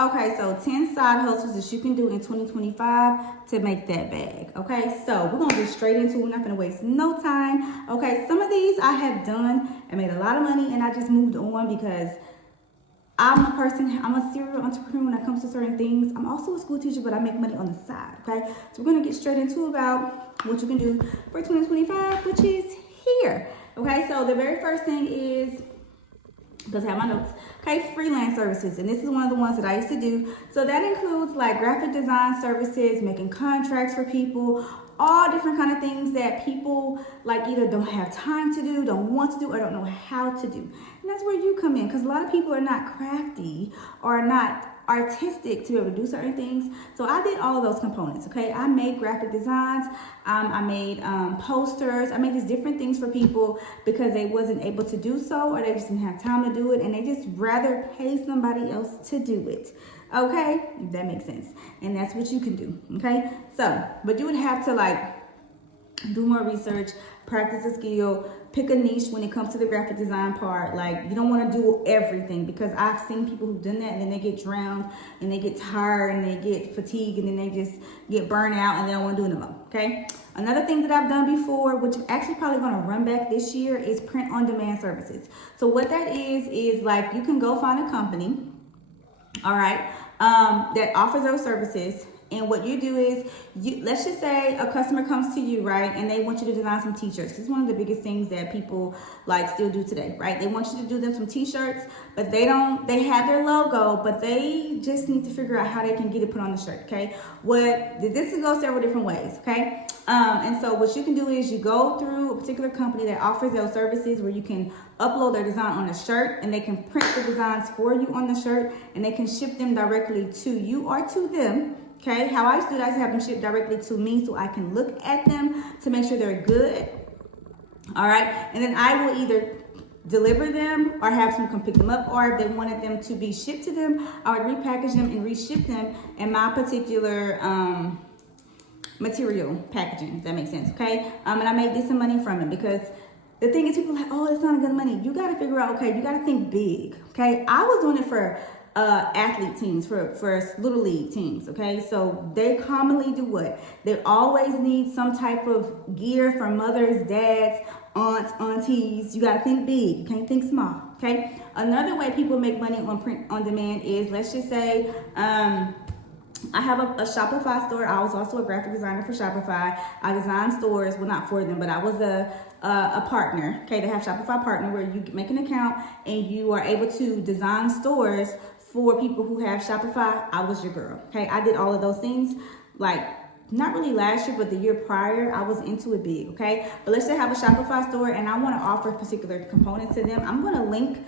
Okay, so 10 side hustles that you can do in 2025 to make that bag. Okay, so we're gonna get straight into it. We're not gonna waste no time. Okay, some of these I have done and made a lot of money, and I just moved on because I'm a serial entrepreneur when it comes to certain things. I'm also a school teacher, but I make money on the side. Okay, so we're gonna get straight into about what you can do for 2025, which is here. Okay, so the very first thing is, because I have my notes. Okay, freelance services, and this is one of the ones that I used to do. So that includes like graphic design services, making contracts for people, all different kind of things that people like either don't have time to do, don't want to do, or don't know how to do. And that's where you come in, because a lot of people are not crafty or not artistic to be able to do certain things. So I did all of those components. Okay, I made graphic designs, I made posters, I made these different things for people because they wasn't able to do so, or they just didn't have time to do it, and they just rather pay somebody else to do it. Okay, if that makes sense. And that's what you can do. Okay, so but you would have to like do more research, practice a skill, pick a niche when it comes to the graphic design part. Like, you don't want to do everything, because I've seen people who've done that and then they get drowned and they get tired and they get fatigued and then they just get burnt out and they don't want to do it no more. Okay, another thing that I've done before, which I'm actually probably going to run back this year, is print on demand services. So what that is like you can go find a company, all right, that offers those services. And what you do is, let's just say a customer comes to you, right, and they want you to design some t-shirts. It's one of the biggest things that people like still do today, right? They want you to do them some t-shirts, but they have their logo, but they just need to figure out how they can get it put on the shirt. Okay, this goes several different ways. Okay, and so what you can do is you go through a particular company that offers those services where you can upload their design on a shirt, and they can print the designs for you on the shirt, and they can ship them directly to you or to them. Okay, how I used to do that, I used to have them shipped directly to me so I can look at them to make sure they're good. All right, and then I will either deliver them or have someone come pick them up, or if they wanted them to be shipped to them, I would repackage them and reship them in my particular material packaging, if that makes sense. Okay, and I made decent money from it, because the thing is, people are like, oh, it's not good money. You got to figure out, okay, you got to think big. Okay, I was doing it for athlete teams, for little league teams. Okay, so they commonly do what? They always need some type of gear for mothers, dads, aunts, aunties. You got to think big. You can't think small. Okay, another way people make money on print on demand is, let's just say, I have a Shopify store. I was also a graphic designer for Shopify. I designed stores, well, not for them, but I was a partner. Okay, they have Shopify partner where you make an account and you are able to design stores for people who have Shopify. I was your girl. Okay, I did all of those things, like not really last year, but the year prior. I was into it big. Okay, but let's say I have a Shopify store and I want to offer particular components to them. I'm going to link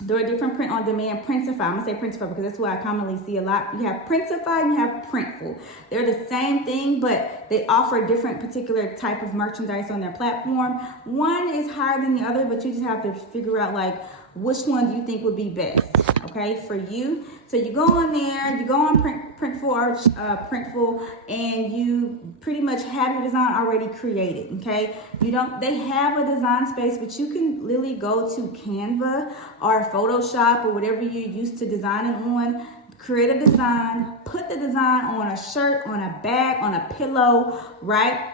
there are different print on demand. Printify, I'm gonna say Printify because that's what I commonly see a lot. You have Printify and you have Printful. They're the same thing, but they offer different particular type of merchandise on their platform. One is higher than the other, but you just have to figure out like which one do you think would be best, okay, for you. So you go on there, you go on Printful, and you pretty much have your design already created, okay? They have a design space, but you can literally go to Canva or Photoshop or whatever you're used to designing on, create a design, put the design on a shirt, on a bag, on a pillow, right?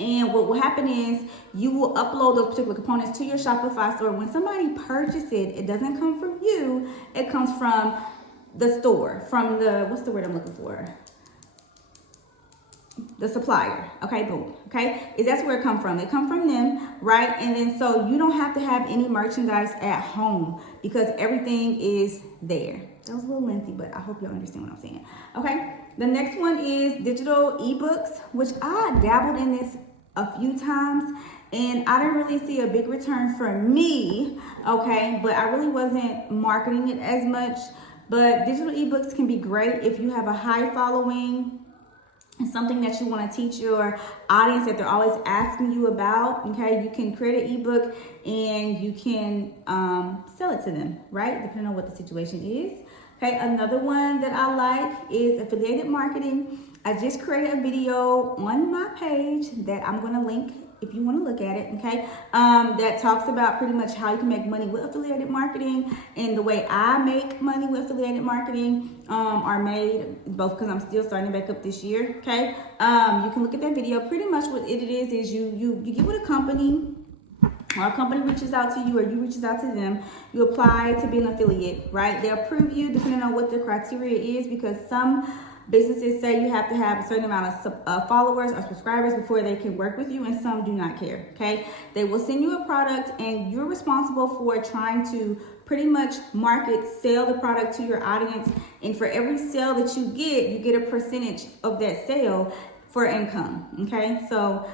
And what will happen is you will upload those particular components to your Shopify store. When somebody purchases it, it doesn't come from you. It comes from the store, from the, what's the word I'm looking for? The supplier. Okay, boom. Okay, that's where it comes from. It comes from them, right? And then so you don't have to have any merchandise at home because everything is there. That was a little lengthy, but I hope y'all understand what I'm saying. Okay, the next one is digital ebooks, which I dabbled in this a few times and I didn't really see a big return for me, okay, but I really wasn't marketing it as much. But digital ebooks can be great if you have a high following, something that you want to teach your audience that they're always asking you about. Okay, you can create an ebook and you can sell it to them, right, depending on what the situation is. Okay, another one that I like is affiliated marketing. I just created a video on my page that I'm going to link if you want to look at it, okay? That talks about pretty much how you can make money with affiliated marketing, and the way I make money with affiliated marketing are made, both because I'm still starting back up this year, okay? You can look at that video. Pretty much what it is you get with a company, or a company reaches out to you, or you reaches out to them. You apply to be an affiliate, right? They approve you depending on what the criteria is, because some businesses say you have to have a certain amount of followers or subscribers before they can work with you, and some do not care, okay? They will send you a product, and you're responsible for trying to pretty much market, sell the product to your audience, and for every sale that you get a percentage of that sale for income, okay? So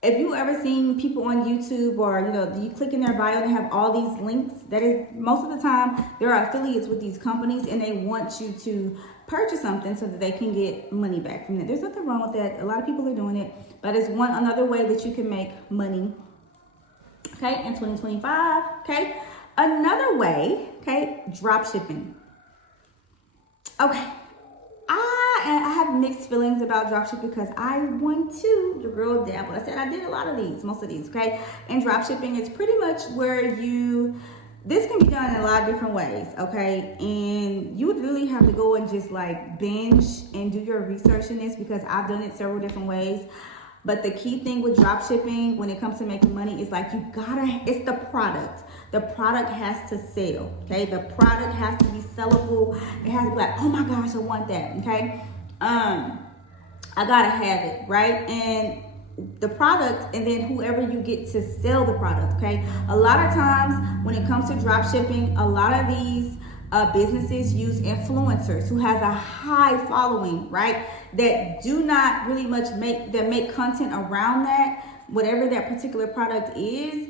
if you ever seen people on YouTube, or you click in their bio and have all these links, that is most of the time there are affiliates with these companies, and they want you to purchase something so that they can get money back from it. There's nothing wrong with that. A lot of people are doing it, but it's another way that you can make money, okay, in 2025, okay? Another way, okay, drop shipping. Okay. I have mixed feelings about dropshipping, because I want to, your girl dabbled. I said I did a lot of these, most of these, okay? And dropshipping is pretty much where this can be done in a lot of different ways, okay? And you would really have to go and just like binge and do your research in this, because I've done it several different ways. But the key thing with dropshipping when it comes to making money is like it's the product. The product has to sell, okay? The product has to be sellable. It has to be like, oh my gosh, I want that, okay? I gotta have it, right? And the product, and then whoever you get to sell the product, okay? A lot of times when it comes to drop shipping, a lot of these businesses use influencers who has a high following, right? That do not really much make content around that, whatever that particular product is.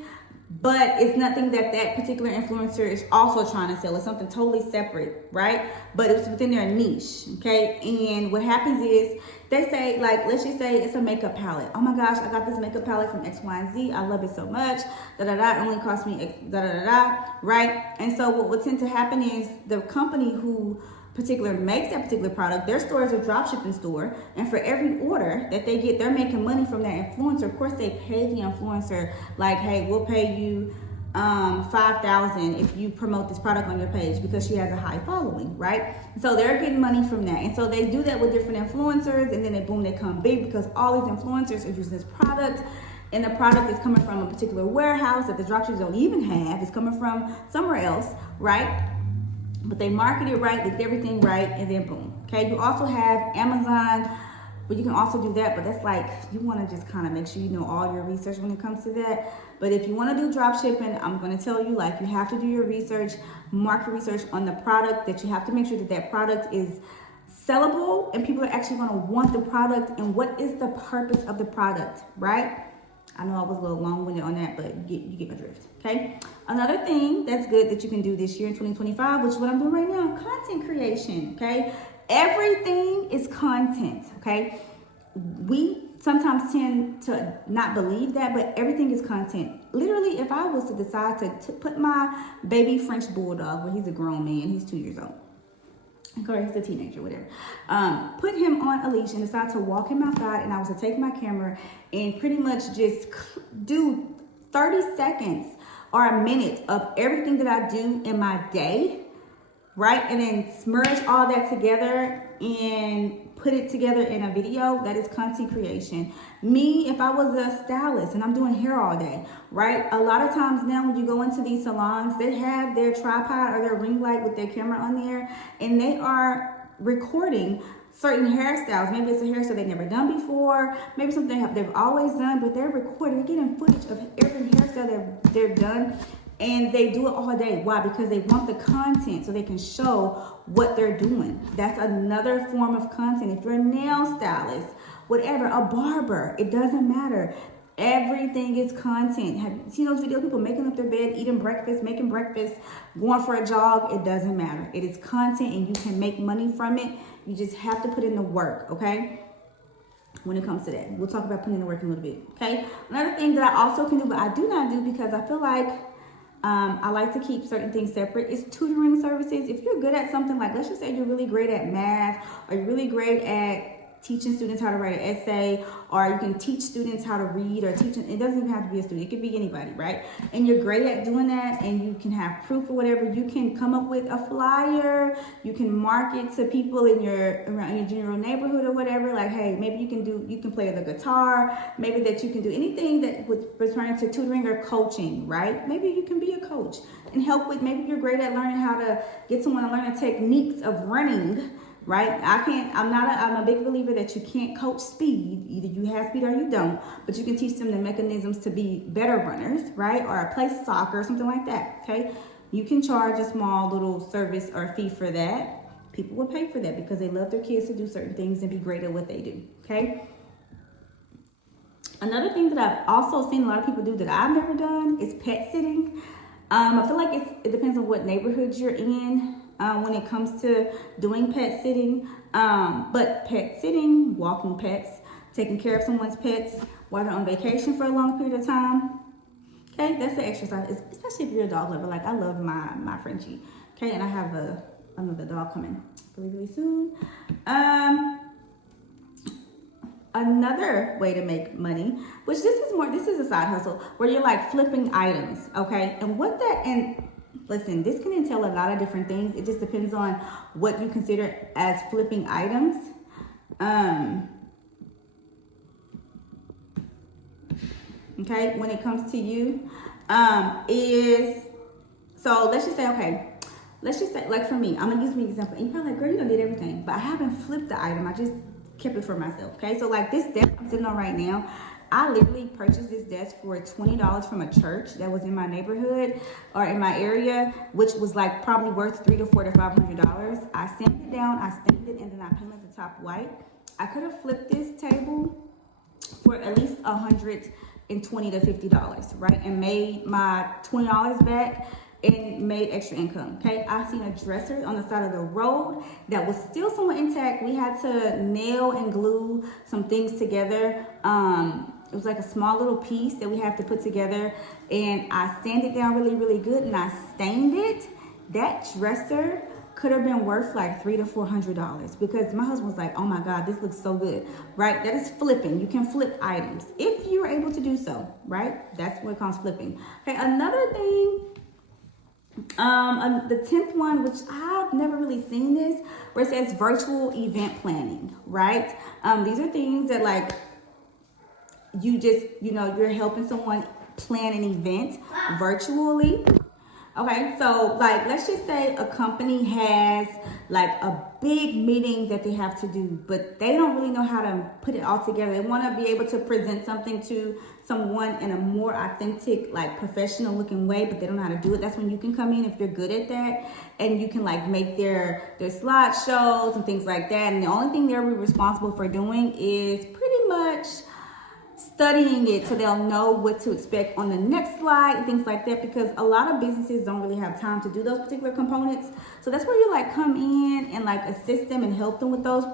But it's nothing that particular influencer is also trying to sell. It's something totally separate, right? But it's within their niche, okay? And what happens is they say, like, let's just say it's a makeup palette. Oh my gosh, I got this makeup palette from X, Y, and Z. I love it so much. It only cost me X, right? And so what would tend to happen is the company who makes that particular product, their store is a drop shipping store, and for every order that they get, they're making money from that influencer. Of course, they pay the influencer like, hey, we'll pay you $5,000 if you promote this product on your page, because she has a high following, right? So they're getting money from that, and so they do that with different influencers, and then they come big, because all these influencers are using this product. And the product is coming from a particular warehouse that the dropshippers don't even have. It's coming from somewhere else, right? But they market it right, they did everything right, and then boom. Okay, you also have Amazon, but you can also do that, but that's like, you want to just kind of make sure you know all your research when it comes to that. But if you want to do drop shipping, I'm going to tell you, like, you have to do your research, market research on the product, that you have to make sure that product is sellable and people are actually going to want the product, and what is the purpose of the product, right? I know I was a little long-winded on that, but you get my drift, okay? Another thing that's good that you can do this year in 2025, which is what I'm doing right now, content creation, okay? Everything is content, okay? We sometimes tend to not believe that, but everything is content. Literally, if I was to decide to put my baby French bulldog, well, he's a grown man, he's 2 years old, or he's a teenager, whatever. Put him on a leash and decide to walk him outside, and I was to take my camera and pretty much just do 30 seconds or a minute of everything that I do in my day, right? And then smudge all that together and put it together in a video. That is content creation. Me, if I was a stylist and I'm doing hair all day, right? A lot of times now when you go into these salons, they have their tripod or their ring light with their camera on there, and they are recording certain hairstyles. Maybe it's a hairstyle they've never done before, maybe something they've always done, but they're recording, they're getting footage of every hairstyle that they've done, and they do it all day. Why? Because they want the content so they can show what they're doing. That's another form of content. If you're a nail stylist, whatever, a barber, it doesn't matter. Everything is content. Have you seen those videos? People making up their bed, eating breakfast, making breakfast, going for a jog. It doesn't matter. It is content, and you can make money from it. You just have to put in the work, okay? When it comes to that, we'll talk about putting in the work in a little bit, okay? Another thing that I also can do, but I do not do because I feel like I like to keep certain things separate, is tutoring services. If you're good at something, like let's just say you're really great at math, or you're really great at teaching students how to write an essay, or you can teach students how to read, or teaching, it doesn't even have to be a student, it could be anybody, right? And you're great at doing that, and you can have proof or whatever. You can come up with a flyer, you can market to people in around your general neighborhood or whatever, like, hey, maybe you can play the guitar, maybe that you can do anything that would return to tutoring or coaching, right? Maybe you can be a coach and help with, maybe you're great at learning how to get someone to learn the techniques of running, right? I'm a big believer that you can't coach speed. Either you have speed or you don't, but you can teach them the mechanisms to be better runners, right? Or play soccer or something like that, okay? You can charge a small little service or fee for that. People will pay for that because they love their kids to do certain things and be great at what they do, okay? Another thing that I've also seen a lot of people do that I've never done is pet sitting. I feel like it depends on what neighborhoods you're in. When it comes to doing pet sitting, but pet sitting, walking pets, taking care of someone's pets while they're on vacation for a long period of time, okay, that's the exercise, especially if you're a dog lover. Like, I love my Frenchie, okay, and I have another dog coming really soon. Another way to make money, which this is a side hustle, where you're like flipping items, okay, and listen, this can entail a lot of different things. It just depends on what you consider as flipping items. Okay, when it comes to you, so let's just say, like for me, I'm gonna use me example. And you're probably like, girl, you don't need everything, but I haven't flipped the item. I just kept it for myself. Okay, so like this desk I'm sitting on right now, I literally purchased this desk for $20 from a church that was in my neighborhood or in my area, which was like probably worth $300 to $400 to $500. I sanded it down, I stained it, and then I painted the top white. I could have flipped this table for at least $120 to $50, right? And made my $20 back and made extra income, okay? I've seen a dresser on the side of the road that was still somewhat intact. We had to nail and glue some things together. It was like a small little piece that we have to put together, and I sanded it down really good, and I stained it. That dresser could have been worth like $300 to $400 because my husband was like, oh my God, this looks so good, right? That is flipping. You can flip items if you're able to do so, right? That's what counts flipping. Okay, another thing, the 10th one, which I've never really seen this, where it says virtual event planning, right? These are things that like you just, you're helping someone plan an event virtually. Okay, so like, let's just say a company has like a big meeting that they have to do, but they don't really know how to put it all together. They want to be able to present something to someone in a more authentic, like professional looking way, but they don't know how to do it. That's when you can come in if you're good at that, and you can like make their slideshows and things like that. And the only thing they're responsible for doing is pretty much studying it so they'll know what to expect on the next slide and things like that, because a lot of businesses don't really have time to do those particular components. So that's where you like come in and like assist them and help them with those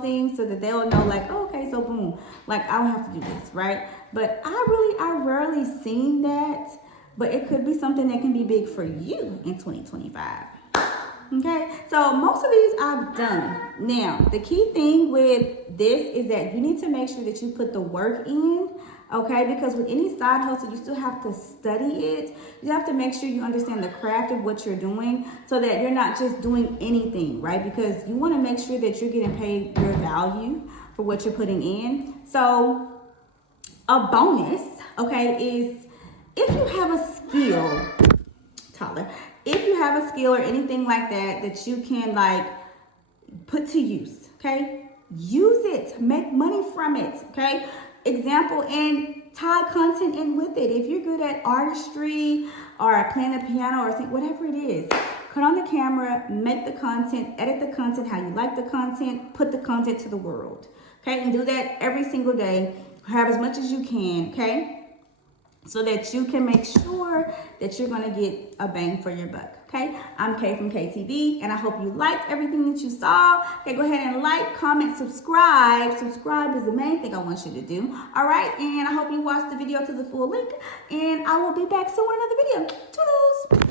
things so that they'll know like, oh, okay, so boom, like I don't have to do this, right? But I rarely seen that, but it could be something that can be big for you in 2025. Okay, so most of these I've done. Now, the key thing with this is that you need to make sure that you put the work in, okay? Because with any side hustle, you still have to study it. You have to make sure you understand the craft of what you're doing so that you're not just doing anything, right? Because you want to make sure that you're getting paid your value for what you're putting in. So a bonus, okay, is if you have a skill, Tyler, if you have a skill or anything like that that you can like put to use, okay, use it, make money from it, okay? Example, and tie content in with it. If you're good at artistry or playing the piano or whatever it is, cut on the camera, make the content, edit the content how you like the content, put the content to the world, okay? And do that every single day. Have as much as you can, okay? So that you can make sure that you're gonna get a bang for your buck, okay? I'm Kay from KTV, and I hope you liked everything that you saw. Okay, go ahead and like, comment, subscribe. Subscribe is the main thing I want you to do, all right? And I hope you watched the video to the full length, and I will be back soon with another video. Toodles!